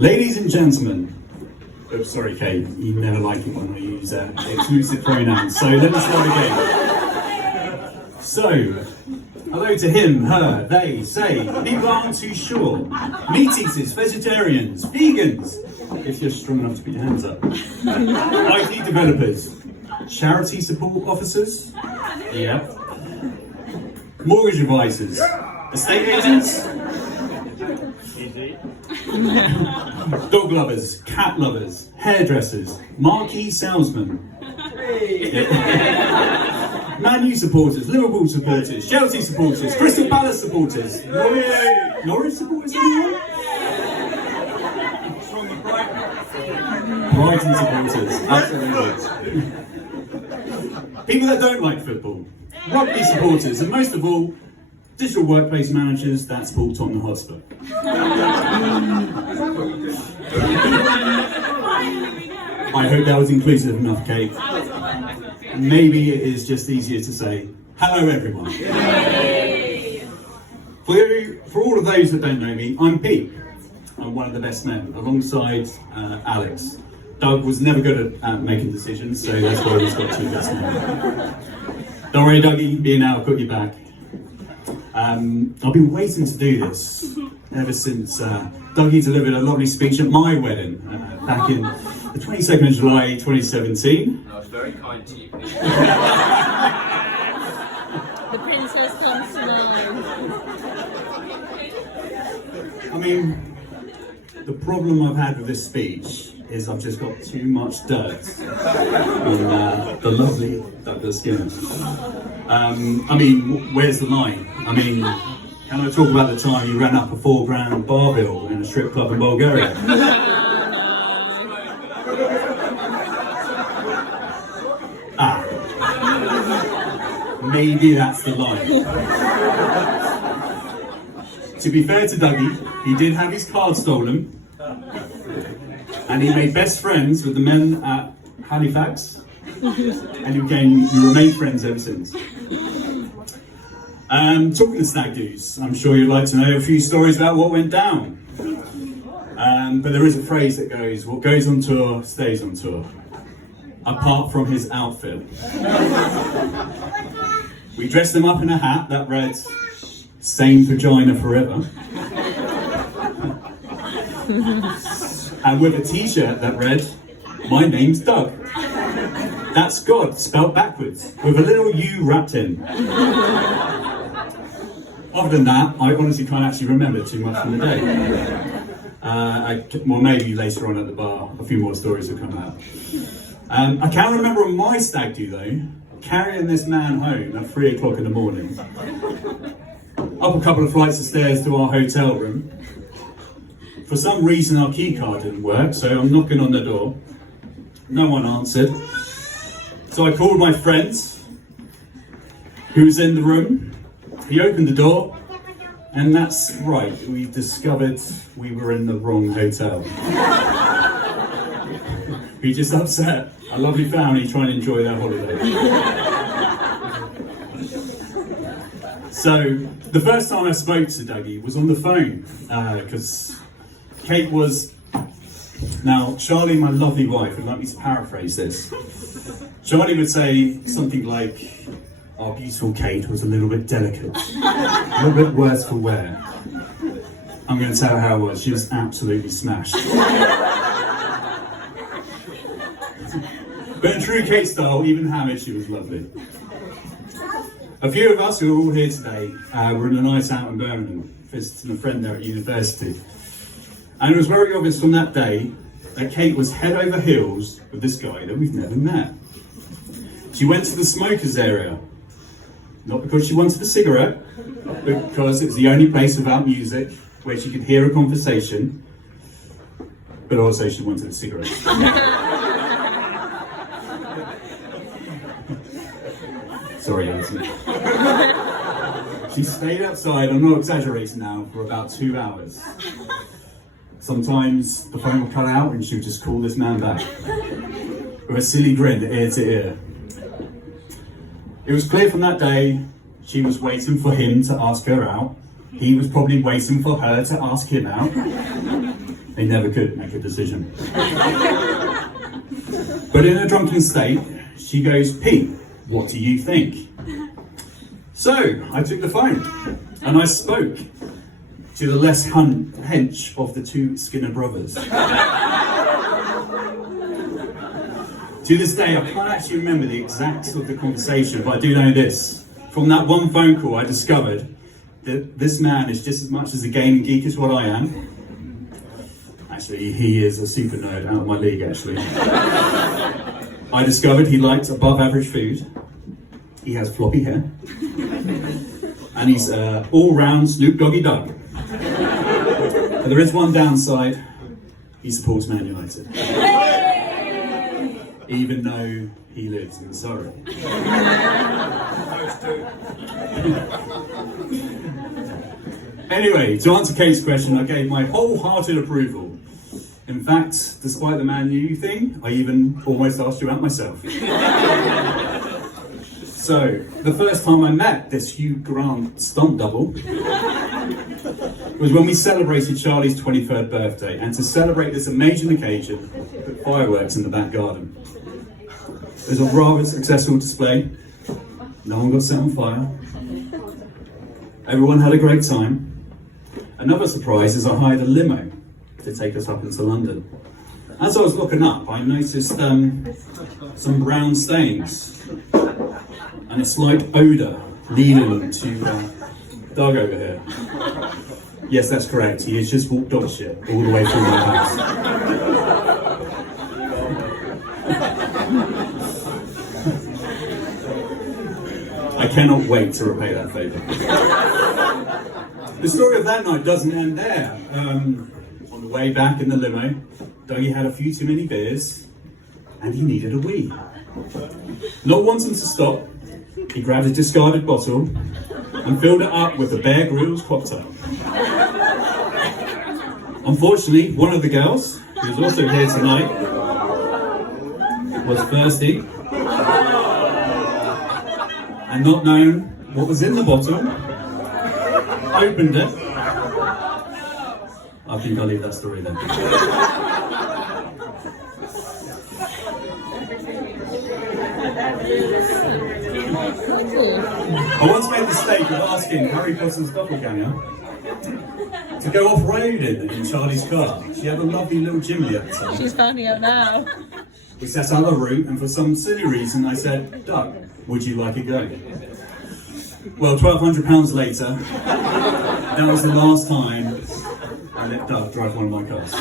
Ladies and gentlemen, oh, sorry, Kate, you never like it when I use exclusive pronouns, so let me start again. So, hello to him, her, they, say, people aren't too sure, meat eaters, vegetarians, vegans, if you're strong enough to put your hands up, IT developers, charity support officers, yeah, mortgage advisors, estate agents, dog lovers, cat lovers, hairdressers, marquee salesmen, Man U supporters, Liverpool supporters, Chelsea supporters, Crystal Palace supporters, Norwich supporters, anyone? Brighton supporters, absolutely. People that don't like football, rugby supporters, and most of all, digital workplace managers that support Tottenham Hotspur. I hope that was inclusive enough, Kate. Maybe it is just easier to say, hello everyone. For all of those that don't know me, I'm Pete. I'm one of the best men, alongside Alex. Doug was never good at making decisions, so that's why he's got two best men. Don't worry, Dougie, me and Al got you back. I've been waiting to do this ever since Dougie delivered a lovely speech at my wedding back in the 22nd of July 2017. I was very kind to you. The princess comes to know. I mean, the problem I've had with this speech is I've just got too much dirt on the lovely Douglas Skinner. I mean, where's the line? I mean, can I talk about the time you ran up a £4,000 bar bill in a strip club in Bulgaria? Maybe that's the line. To be fair to Dougie, he did have his card stolen, and he made best friends with the men at Halifax, and you remained friends ever since. Talking of stag do's, I'm sure you'd like to know a few stories about what went down. But there is a phrase that goes, what goes on tour stays on tour, apart from his outfit. We dressed him up in a hat that read, same vagina forever. And with a t-shirt that read, my name's Doug. That's God, spelled backwards, with a little U wrapped in. Other than that, I honestly can't actually remember too much from the day. Well, maybe later on at the bar, a few more stories will come out. I can remember on my stag do though, carrying this man home at 3 o'clock in the morning. Up a couple of flights of stairs to our hotel room. For some reason our key card didn't work, so I'm knocking on the door. No one answered. So I called my friend, who was in the room. He opened the door, and that's right, we discovered we were in the wrong hotel. We just upset a lovely family trying to enjoy their holiday. So, the first time I spoke to Dougie was on the phone, because Kate was... Now, Charlie, my lovely wife, would like me to paraphrase this. Charlie would say something like, our beautiful Kate was a little bit delicate, a little bit worse for wear. I'm going to tell her how it was. She was absolutely smashed. But in true Kate style, even Hamish, she was lovely. A few of us who are all here today were in a night out in Birmingham, visiting a friend there at university. And it was very obvious from that day that Kate was head over heels with this guy that we've never met. She went to the smokers area, not because she wanted a cigarette, but because it was the only place without music where she could hear a conversation, but also she wanted a cigarette. Sorry, Alison. She stayed outside, I'm not exaggerating now, for about 2 hours. Sometimes the phone would cut out and she would just call this man back with a silly grin ear to ear. It was clear from that day she was waiting for him to ask her out. He was probably waiting for her to ask him out. And They never could make a decision. But in a drunken state, she goes, "Pete, what do you think?" So I took the phone and I spoke to the less hench of the two Skinner brothers. To this day, I can't actually remember the exact of the conversation, but I do know this. From that one phone call, I discovered that this man is just as much as a gaming geek as what I am. Actually, he is a super nerd, out of my league, actually. I discovered he likes above average food. He has floppy hair. And he's all-round Snoop Doggy Dogg. But there is one downside. He supports Man United. Even though he lives in Surrey. Anyway, to answer Kate's question, I gave my wholehearted approval. In fact, despite the Man U thing, I even almost asked you out myself. So, the first time I met this Hugh Grant stunt double was when we celebrated Charlie's 23rd birthday, and to celebrate this amazing occasion, we put fireworks in the back garden. It was a rather successful display. No one got set on fire. Everyone had a great time. Another surprise is I hired a limo to take us up into London. As I was looking up, I noticed some brown stains and a slight odour leading to Doug over here. Yes, that's correct. He has just walked dog shit all the way through my house. I cannot wait to repay that favour. The story of that night doesn't end there. On the way back in the limo, Dougie had a few too many beers and he needed a wee. Not wanting to stop, he grabbed a discarded bottle and filled it up with the Bear Grylls cocktail. Unfortunately, one of the girls, who was also here tonight, was thirsty and not knowing what was in the bottle, opened it. I think I'll leave that story then. I once made the mistake of asking Harry Potter's doppelganger to go off-roading in Charlie's car. She had a lovely little Jimmy at the time. She's finding out now. We set out a route, and for some silly reason I said, "Doug, would you like a go?" Well, £1,200 later, that was the last time I let Doug drive one of my cars.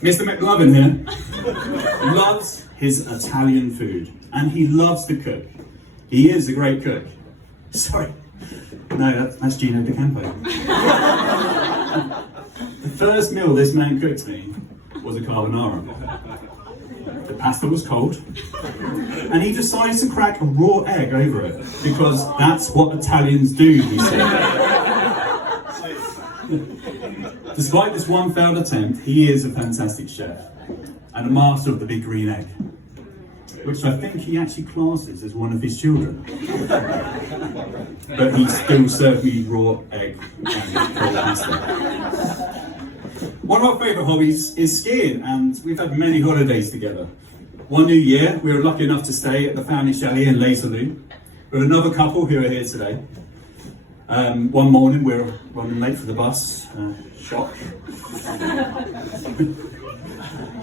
Mr. McLovin here loves his Italian food, and he loves to cook. He is a great cook. Sorry, no, that's Gino D'Acampo. The first meal this man cooked me was a carbonara. The pasta was cold, and he decided to crack a raw egg over it, because that's what Italians do, he said. Despite this one failed attempt, he is a fantastic chef, and a master of the big green egg, which I think he actually classes as one of his children. But he still served me raw egg and cold pasta. One of our favourite hobbies is skiing, and we've had many holidays together. One New Year, we were lucky enough to stay at the family chalet in Les Salou with another couple who are here today. One morning, we were running late for the bus. Shock.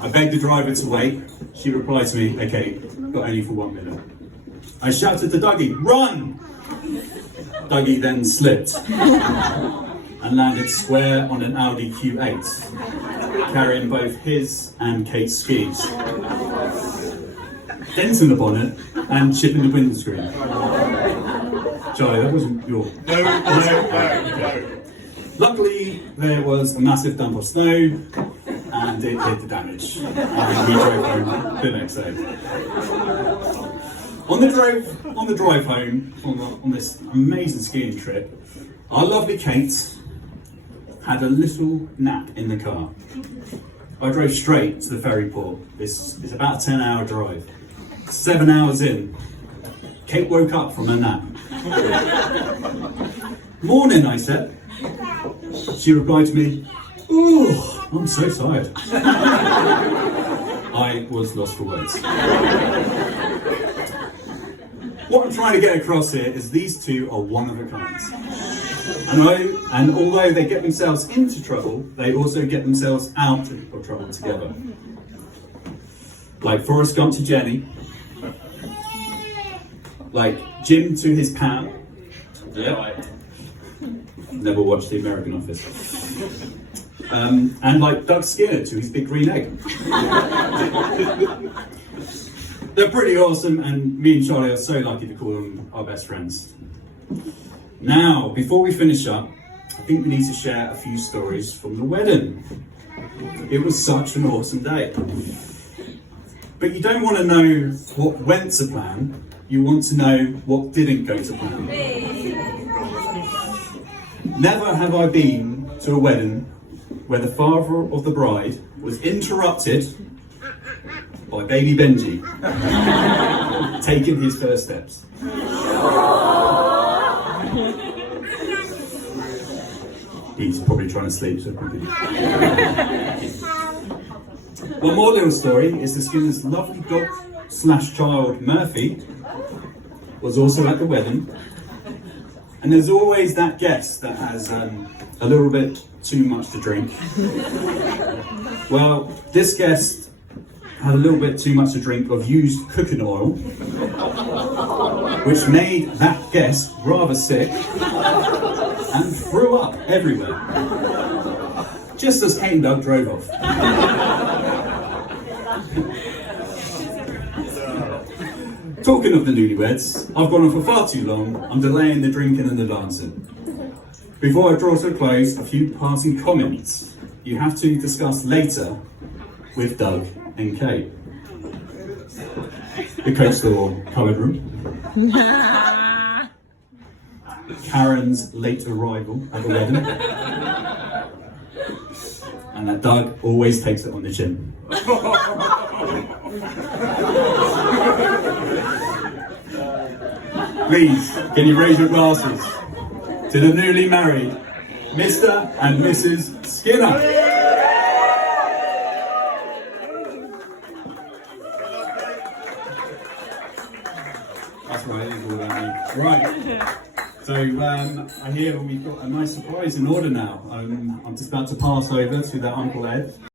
I begged the driver to wait. She replied to me, "Okay, but only for 1 minute." I shouted to Dougie, "Run!" Dougie then slipped and landed square on an Audi Q8, carrying both his and Kate's skis, dents in the bonnet and chip in the windscreen. Charlie, that wasn't your... No. Luckily, there was a massive dump of snow, and it did the damage. And we drove home the next day. On the drive home, on this amazing skiing trip, our lovely Kate had a little nap in the car. I drove straight to the ferry port. This is about a 10-hour drive. 7 hours in, Kate woke up from her nap. "Morning," I said. She replied to me, Ooh, I'm so tired. I was lost for words. What I'm trying to get across here is these two are one of a kind. And although they get themselves into trouble, they also get themselves out of trouble together. Like Forrest Gump to Jenny, like Jim to his Pam. Yeah. Never watched The American Office. And like Doug Skinner to his big green egg. They're pretty awesome, and me and Charlie are so lucky to call them our best friends. Now, before we finish up, I think we need to share a few stories from the wedding. It was such an awesome day. But you don't want to know what went to plan, you want to know what didn't go to plan. Never have I been to a wedding where the father of the bride was interrupted by baby Benji taking his first steps. He's probably trying to sleep, so probably. One more little story is the Skinner's lovely dog/child Murphy was also at the wedding. And there's always that guest that has a little bit too much to drink. Well, this guest had a little bit too much to drink of used cooking oil, which made that guest rather sick and threw up everywhere, just as Kate and Doug drove off. Talking of the newlyweds, I've gone on for far too long. I'm delaying the drinking and the dancing. Before I draw to a close, a few passing comments you have to discuss later with Doug and Kate. The coach store coloured room. Karen's late arrival at the wedding. And that Doug always takes it on the chin. Please, can you raise your glasses to the newly married Mr. and Mrs. Skinner? That's right, I think all that means. Right. So I hear we've got a nice surprise in order now. I'm just about to pass over to their Uncle Ed.